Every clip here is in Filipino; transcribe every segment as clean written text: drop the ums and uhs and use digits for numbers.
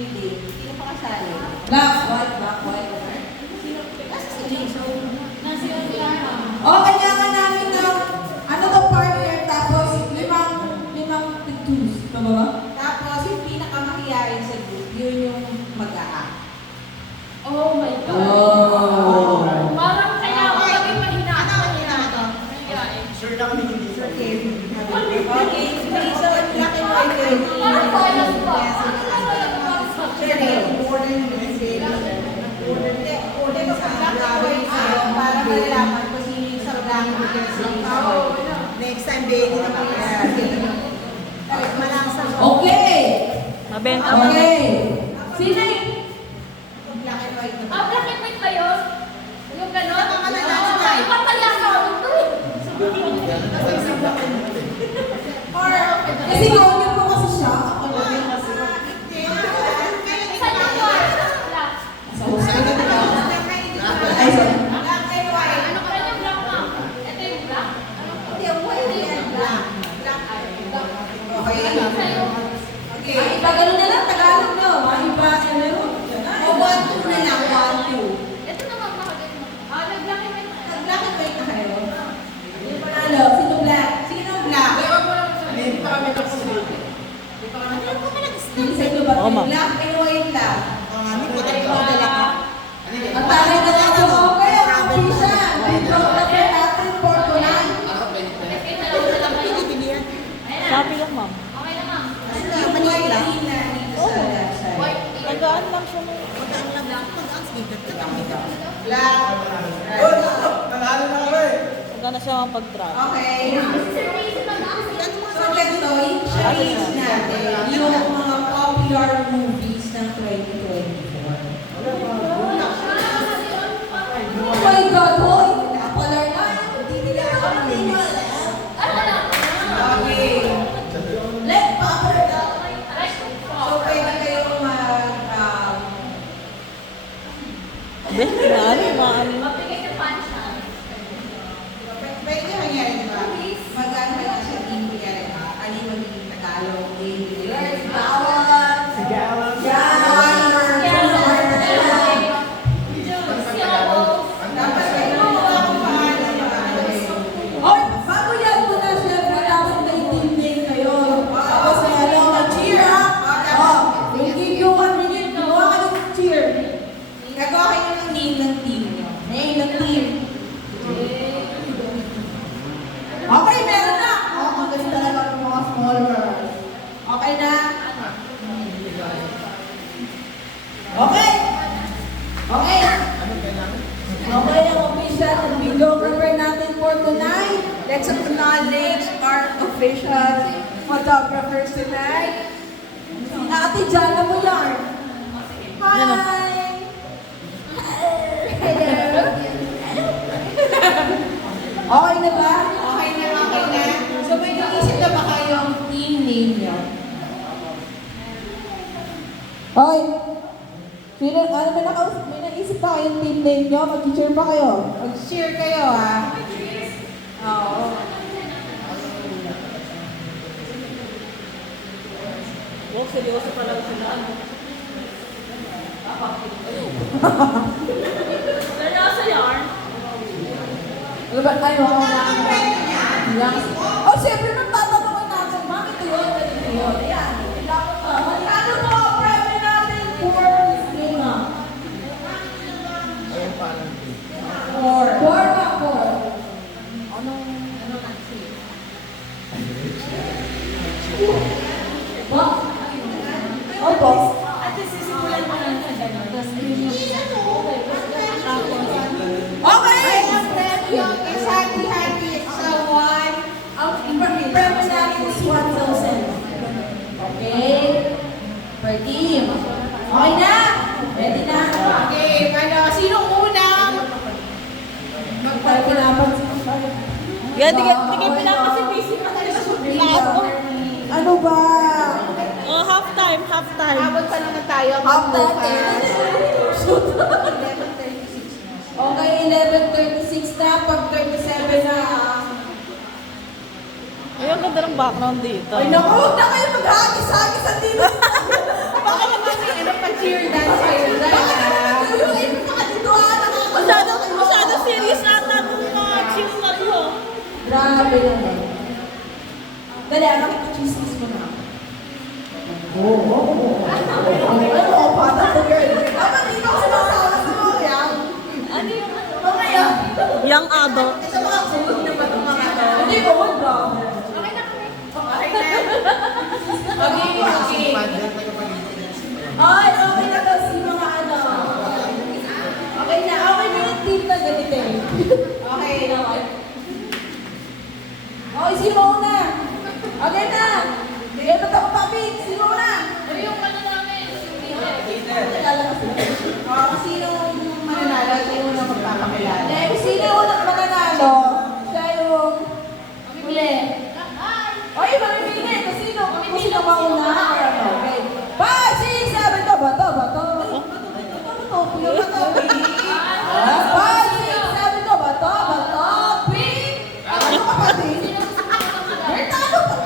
reading. Sino pa kasali? Black, white. Sino? Nasa si Jason. Nasa yung Clara. Kailangan namin ng, ano to, partner, tapos limang tattoos. Tama ba? Tapos yung pinakamahiyain sa group, yun yung mag-a-act. Oh my God. Oh. Parang kailangan maging mahina. Ano ang ginagawa? Sure na kami hindi sa Okay, so ang laki mo ay Parang bias pa. para malalaman kung sino yung sa next time, baby, na Okay. Mabenta Okay. Sino yung... black and white. Black and white ba yun? Yung gano'n? Malalaman tayo. Iba pala sa ito eh. Or, Kasi gawin niyo po kasi siya. Isa lang yun. Black. Ay, sorry. black and white. Ano ka yung black ma'am? Ito yung black. Hindi, white and black. Okay. Sa'yo. Okay. Ay, Tagalog na lang, Tagalog nyo. Iba, ano yun? O, 1-2 na lang, 1-2. Ito naman makagay mo. Nag-black and white na. Nag-black and white na kayo? Sino panalo? Sino black? Sino black? Hindi pa kami tapos na. Sa inyo ba? Black and white lang. Ang tagay na lang ito. Okay, ang official. Ito, tapos natin for tonight. Kasi dalawa na lang kayo. Sabi lang, ma'am. Okay na ma'am. Manila. Dito sa left side. White. Nagaan lang siya mo. Black. Nanalo na kami. Nagaan na siya ang pag-drag. Okay. Si Reason mag-ask. So, ganito, yung charades natin, yung mga popular movies ng 2024. Oh my God, boy! Napalar na. Hindi nila alam. Hindi nyo alam. Ano lang? Okay. Let's power down. So, pwede kayong Abe, maano. Mabigay ka punch ha. pwede mangyari, di ba? Mag-ano ka sa team kunyari, ano yung magiging Tagalog, English, Bawal. Sigawan. dapat kayo mga kung paano Oy, bago yan muna, syempre, dapat may team name kayo. Tapos may alam na cheer, ha? We'll give you 1 minute. Gawa kayo ng cheer. Gagawa kayo ng name ng team nyo. Name ng team. Okay, meron na. Ang ganda talaga ng mga small girls. Okay na? Okay. Okay. Okay ang official at videographer natin for tonight. Let's acknowledge our official photographers tonight. Ate Jana mo yan. Yan o. Hi! Hello. Okay na ba? Okay na. So, may naisip na ba kayong team name nyo? Okay. Sino, ano may naisip pa kayong team name nyo? Mag-cheer pa kayo. Mag-share kayo, ha? Oo. Oh, seryoso pa lang sila. Seryoso yarn? Ano ba? Ay, ako na. Oh, siyempre magtatanungin natin. Bakit yun? Ganito yun. Ayan. Ano po ang premyo natin for Lima? Ayun pa lang. Four ba? Four. Ba? Oh, boss. Okay! Ang premyo is hati-hati sa one. Ang premyo natin is 1,000. Okay? Per team. Okay na? Ready na? Okay, sino unang? Magpapalaban sa Yan, di kayo pinapasi busy pa tayo sa lahat ko. Ano ba? Oh, half time. Abot pa naman tayo. Half time. Bukas. Shoot. 11:36 na. Okay, 11:36 na. Pag 37 na. Ay, ang ganda ng background dito. Ay, naku, huwag na kayo maghagis-hagis sa dito. Baka naman yung Grabe naman. Dali, anak, chismis mo na. Ano, bata to girl. Dapat dito ko sumasawa sa mga yan. Ano yung Mga yan. young adult? Ito mga sulit na ba itong mga to? Hindi ko, wag ba? Okay na kami. Okay na. Okay, okay. Pandel, tagapagiging. Ay, okay na daw si mga ano. Okay na yung team na ganito eh. Okay, okay. Okay, si Mona. Okay na. Sige, ito ako topic. Si Mona. Ano yung ano namin? Sino mananalo? Sino na magpapakilala? Eh, sino yung unang mananalo? Siya yung huli. Oy, mamimili. Kung sino? Kung sino mauna? Okay. 5, 6, 7, to. Bato, bato. Bato, puyo, bato. 5, 6, 7, to. Bato, bato. Pink. Ano ka pa din? Bertano pa.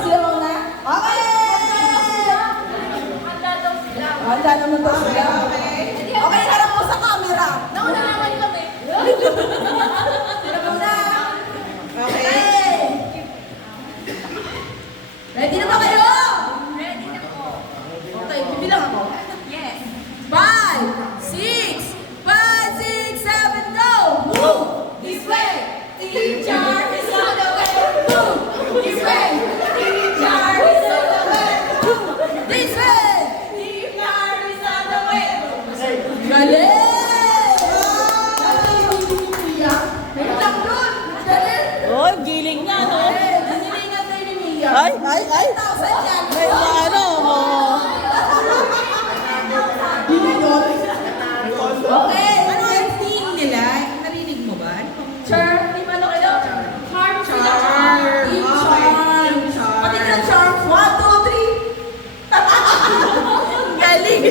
Sino mauna? Okay! Handa daw sila. Handa naman to sila. Okay, harap mo sa camera. Nauna naman kami. Sino mauna? Okay. Okay. Ready na ba kayo? Ready na po. Okay, bibilang ako. Yes. 5, 6, 5, 6, 7, go! Move! This way! Teacher is on the way! Move! This way! Teacher is on the way! Move! This way! Teacher is on the way! Galing! Wait lang dun! Galing! Oh, giling na, no? Nasilingan tayo ni Mia. Ay! 1,000 yan! May ano, oh. Okay! Ano ang team nila? Narinig mo ba? Ano bang- Charm, di ba ano kayo? Charm sila. Charm. Team Okay, Charm. Team Charm. Pati ng Charm. 1, 2, 3. Galing.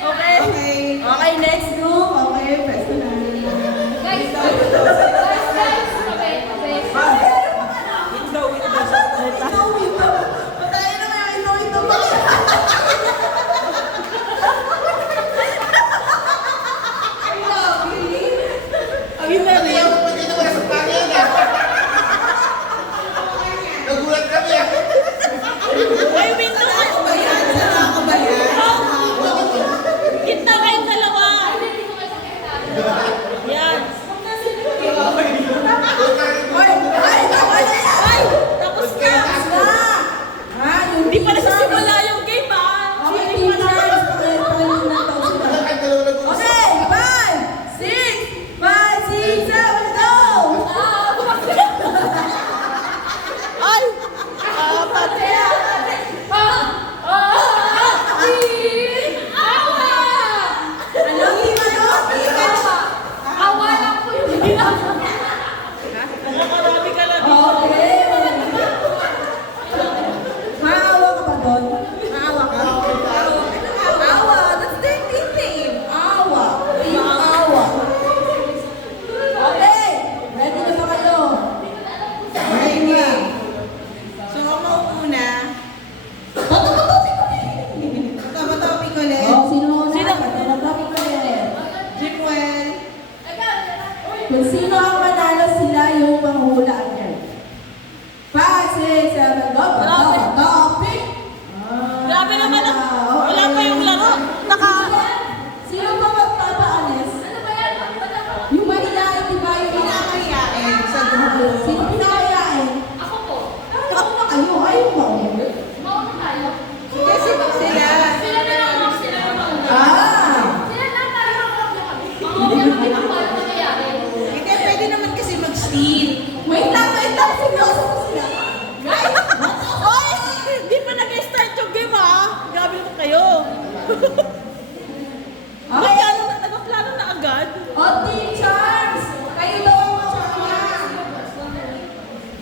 Okay. Okay. Okay, next group. Okay, pwesto na. Guys, guys. Okay, okay. Ito. Patayin na nga, ito. I love you. Yun na rin. Dito ko na sa pangin ah. Nagulat kami ah. Ay, window ka. Ano ba yan? Saan ako ba yan? Gitna kayong dalawa. Hindi ko kayo sa sekretary. Yan. Ay, tama na yan. Ay, tapos na. Hindi pa nasisimula yung game, ah. Okay, Team Charles. Pakilin na to sila. Ang dalawa nag-uusap. Okay, 5, 6, 5, 6, 7, go! Ay! Pati. Ano? Awa lang po yung Nakakarami ka lang. Okay. Maawa ka ba doon? Maawa ka? Awa. That's their team. Awa. Team Awa. Okay. Ready na ba kayo? Okay. So, ang mauuna, topic ulit. Oh, sino muna? Sino? Topic ko ulit. Jimwell. Kung sino ang manalo, sila yung manghulaan niya. 5, 6, 7, go! Topic! Grabe naman ah. Wala pa yung laro. Sino ba magpapaalis? Ano ba yan? Yung mahilain, di ba? Yung Pinakayain sa grupo. Sino pinakayain? Ako po. Ako na kayo, ayaw mo. Mauna tayo. Sige, sila. Sila na lang ako. Sila na lang ako. Ah! Sila na tayo. Mamamaya kami ng paano mangyayari. Hindi, pwede naman kasi mag-steal. Wait lang, seryoso ko sila. Guys, Oy! Hindi pa nag-start yung game, ah. Grabe naman kayo. okay. Nagpaplano na agad. O, Team Charms, kayo daw ang mauna.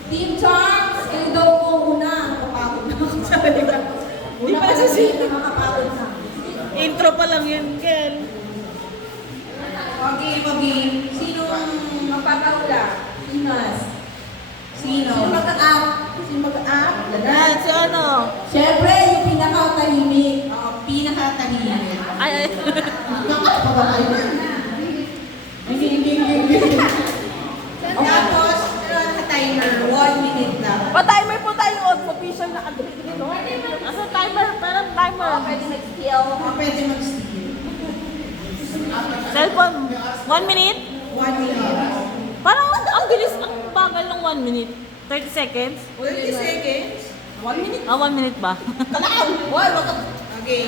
Team Charms, kayo daw ang una. Nakapagod na ako sa kanila. Di pa nasisisi. Nakakapagod na. Intro pa lang yun, Ken. Okay, mag-game. Sino ang Magpapahula. Inas. Sino? Sino mag-a-up? Sino mag-a-up? Yan, si ano? Siyempre, yung pinakatahimik. Pinakatahimik. Ay, ay. Nakakapagod na. Hindi Pa-timer po tayo. Official na kadri-dri, no? Asa timer? Parang timer. Pwede nag-steal. Pwede mag-steal. Cellphone. 1 minute? 1 minute. Parang ang bilis, ang bagal ng 1 minute. 30 seconds? 30 seconds. 1 minute. 1 minute ba? Kalaaw! Hoy, wag ka. Okay.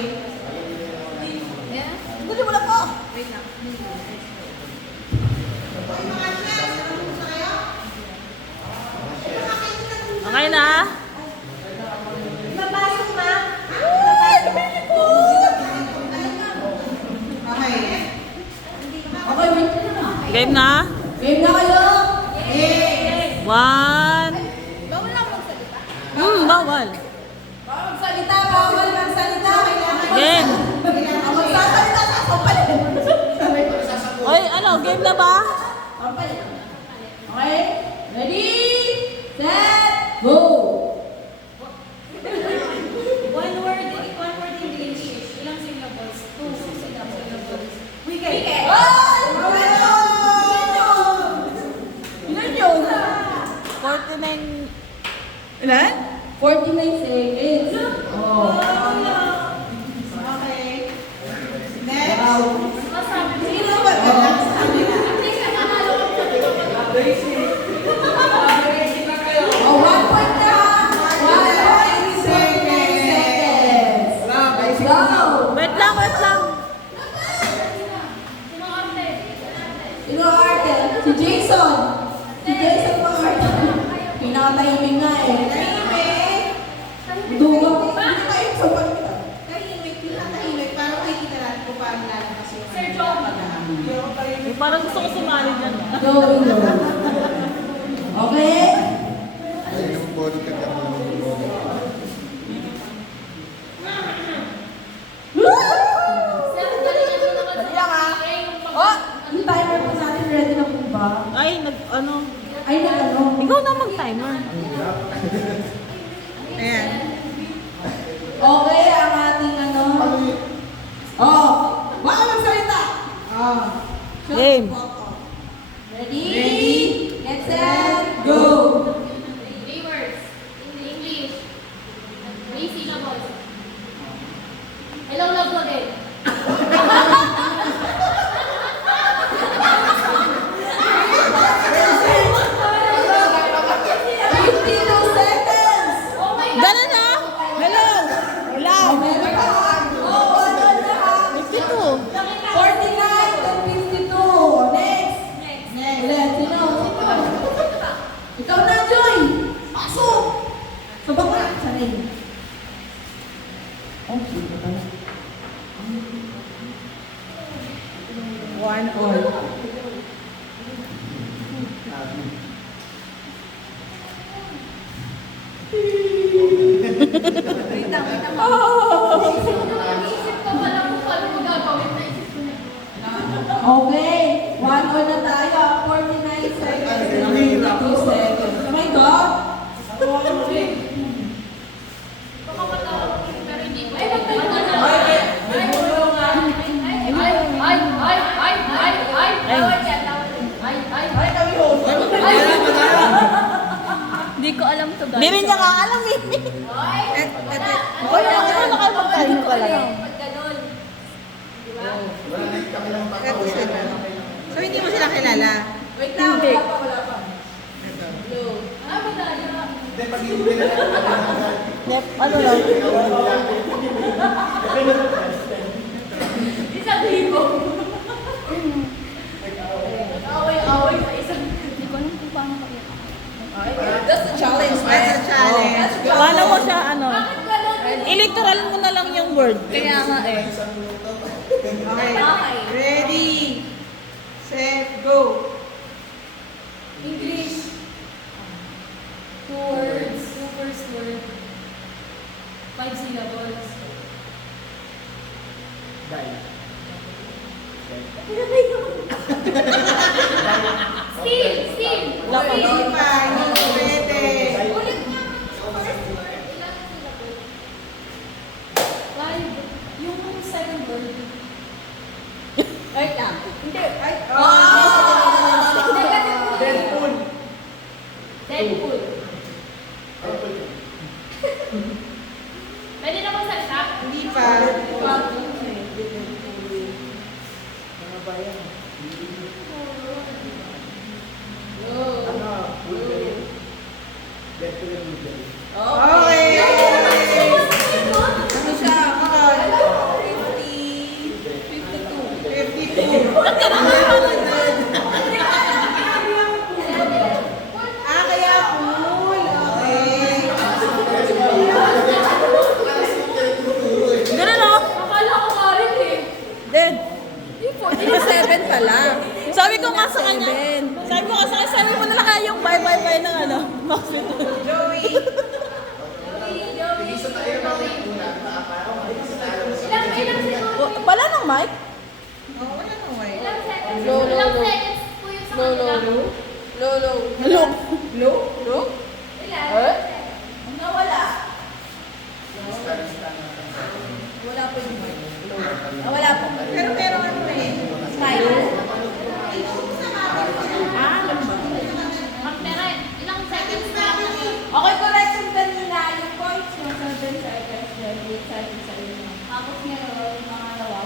Dali mo na po. Wait lang. Hoy, mga chefs, ano gusto kayo? Okay na? Mapasok na. Ay, lumili po. Okay. Okay, wait na. Game na? Game na kayo. Yay! 1. Bawal lang magsalita. Bawal. Bawal magsalita, bawal magsalita. Kailangan Game. Ang magsasalita, sasampalin. Oy, ano, game na ba? Sampalin. Okay? Ready? Set, go! One word English. Ilang syllables? 2 syllables. Weekend. Ay! Ilan yun? 49. Ilan? 49 seconds. Oh. Okay. Next. Wow. Masabi mo. Sino ba ganang sa kanila? Please, nanalo ko sa Oh, 1 point na. 1 seconds. Let's go. Wait lang, wait lang. Sino arte? Sino ang arte? Si Jason. Si Jason pa ang arte. Pinakatahimik nga eh. Tahimik. Duwa. Hindi tayo sa pagkita. Tahimik. Tahimik. Para makikita natin kung paano lalabas yung Sir John. Eh, parang gusto ko sumali dyan. Go, go. Okay? Ay, yung body ka ka. Sir, galingan mo naman sa PA yung pag- Oh, yung timer po natin ready na po ba? Ay, ano. Ay, nag-ano? Ikaw na mag-timer. Ayan. Okay, ang ating ano. Oh, baka magsalita. Oh. Game. Ready? Ready? Get set, go. 3 words. In English. 3 syllables. Hello, love mo din. Seconds. Oh my God! Ganun na? Hello. Wala. Meron pa. Oh, ano na? 52. 49 to 52. Next. Ulit. Sino? Ikaw na, Joy. Pasok. Sabak mo na. Sanay. Oh, dito ka na. 1 all. Isip ko pa lang kung paano mo gagawin. Naisip ko na. Okay. 1 all na tayo. 49 seconds. 52 seconds. Kamay ko. Baka matawag ko, pero hindi ko. Ay, ay, hindi ko alam to, guys. Hindi rin niya nga alam eh. Wala ka na kayo mag-timer ka lang. Ito sila. So, hindi mo sila kilala? Wait lang. Hindi. Wala pa, wala pa. Hindi, pag-ibig na lang. Yep, ano lang. Isang libo. Away-away sa isang. Hindi ko alam kung paano kaya. That's the challenge, That's a challenge. Paano mo siya, ano? Bakit gano'n? Electoral mo na lang yung word. Kaya nga eh. Okay. Okay. Ready, set, go. English. 2 words. 2 first word. 5 syllables. Still. Wala pa. Hindi pa, hindi ko pwede. Ulit nga. First word. Ilang syllables? 5. Yung second word. Wait lang. Hindi. Ay, Deadpool. Pwede na magsalita? Hindi pa. Okay. Ano siya? Mga 52. Ah, kaya cool. Okay. Ganun o. Akala ko nga rin eh. Then, yung 47 pala. Sabi ko nga sa kanya, sabi mo na lang kaya yung bye-bye-bye ng ano, Maxwell. Joey. Ilang seconds? Wala ng mic? Oh, wala na, why? Ilang seconds? Low, low, Ilang low. seconds po yung sa Low, kanila? low, low. Low? Low? Low? Ilan? Eh? Nawala. Wala po yung mic. Wala po. Pero meron ano eh. Smile. Ma'am Teren, ilang seconds na lang naman? Okay, correct yung kanina. Yung points mo, 7 seconds. Then 8 seconds sa inyo. Tapos ngayon, mga lawa.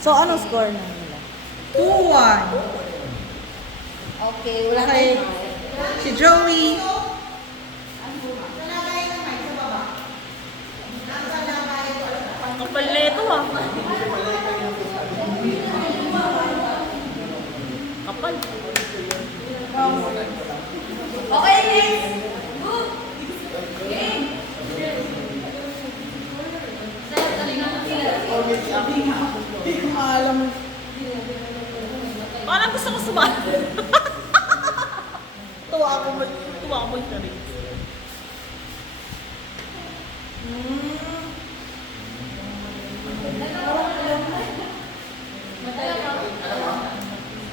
So, anong score na nila? 2-1. Okay, wala Okay. tayong Si Joey. Ang kapal na ito ah. Kapal. Okay, next. Good. Game. Parang gusto ko sumali. Tuwa ako siya rin.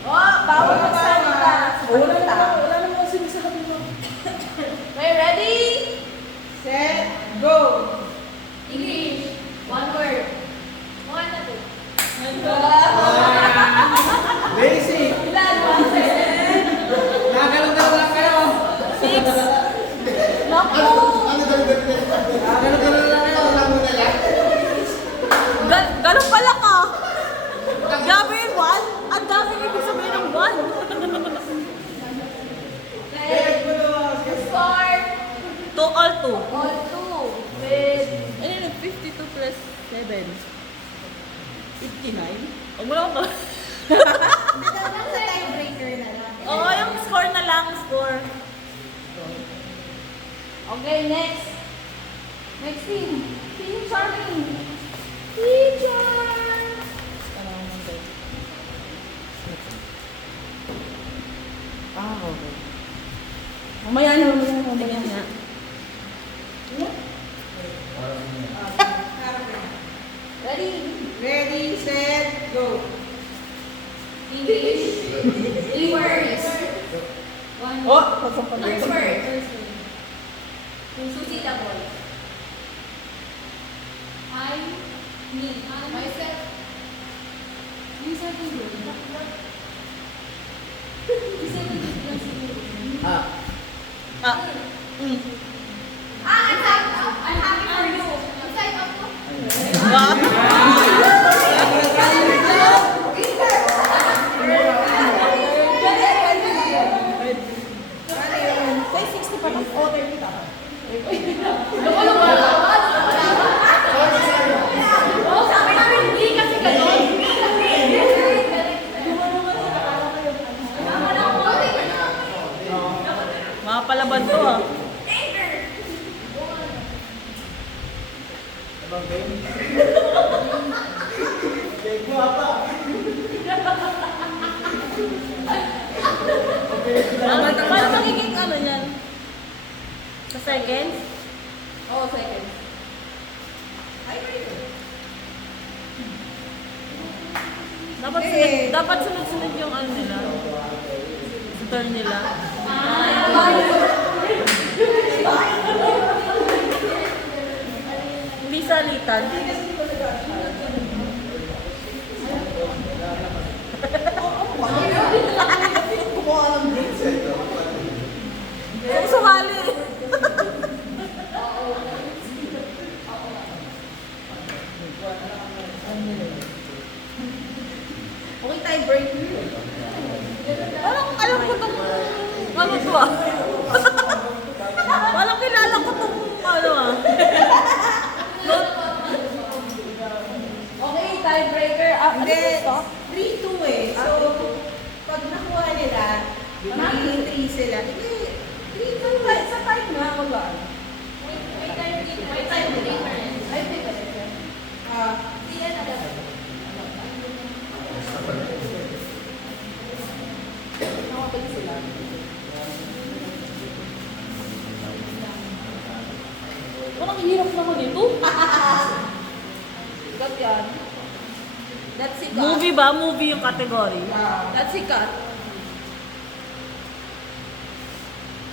Oh, bawal magsalita. Wala namang sinisabi mo. Okay, ready? Set. Go. English. One word. One na two. Basic! Ilan? 1 second. Nagalaw lang kayo! Naku! Nagalaw lang kayo! Alam mo na yan? Ganun pala ka. Grabe yung 1. Ang dami ibig sabihin ng 1. Okay. Score. 2 all 2. All 2. With Ano yun? 52 plus 7. 59? Huwag mo lang ako. sa tiebreaker na lang. Oo, yung score na lang. Score. Okay, next. Next team. Team Charming. Teacher. Okay. Mamaya na. Ready? Ready, set, go. English. 3 words. One Oh, First word. Susie the boy. I, me, myself. Myself is good. Ah. I'm happy for you. Inside ako. Say 60 pa lang. Oh, 30 ka. Oh, sabi namin hindi kasi gano'n. Mga palaban to ah. Paano magiging ano yan? Sa seconds? Oh, second. Dapat sunod-sunod yung ano nila. Sa turn nila. Hindi salitan. to ah. Walang kilala ko tong ano ah. Okay, tiebreaker. Ah, ano Hindi, gusto? 3-2 eh. So, pag nakuha nila, magiging 3 sila. Hindi, 3-2. Sa time na, wala. May time difference. Ay, teka, teka. Ah, Nakapag sila. Parang hirap naman ito. Got yan. That's si Kat. Movie ba? Movie yung category. That's si Kat.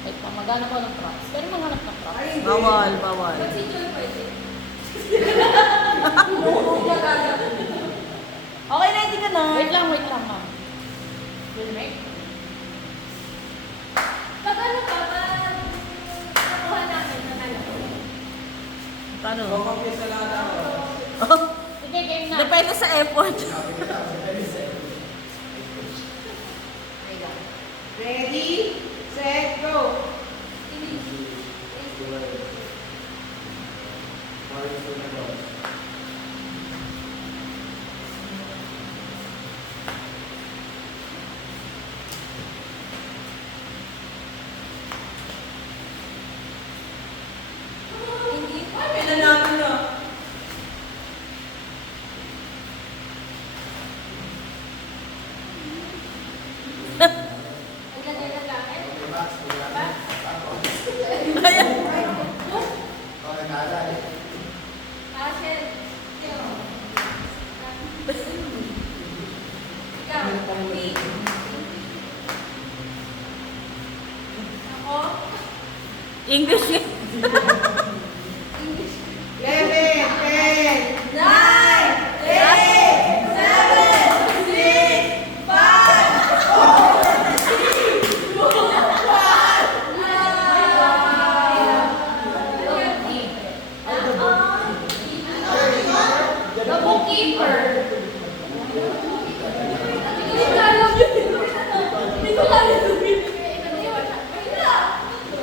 Wait, maghanap ko ng props. Pero maghanap ng props. ay, hindi. Bawal, bawal. Si Joy pwede. Okay, ready ka na. Wait lang, ma'am. Will make? Pag ano ka, pag nakuha namin, nanalo. Paano? Kumakapit sa lahat ako. Sige, game na. Depende sa effort. Ready, set, go. Ay, may nanalo na. Ilagay na namin. Ayan. Ashen. Ikaw. Me. Ako. English yun. 11, 10, 9, 8, 7, 6, 5, 4, 3, 2, 1. The bookkeeper.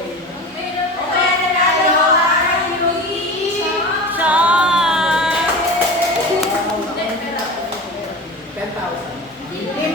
Kaya nanalo ang Yuki. Sean! 10,000. Hindi,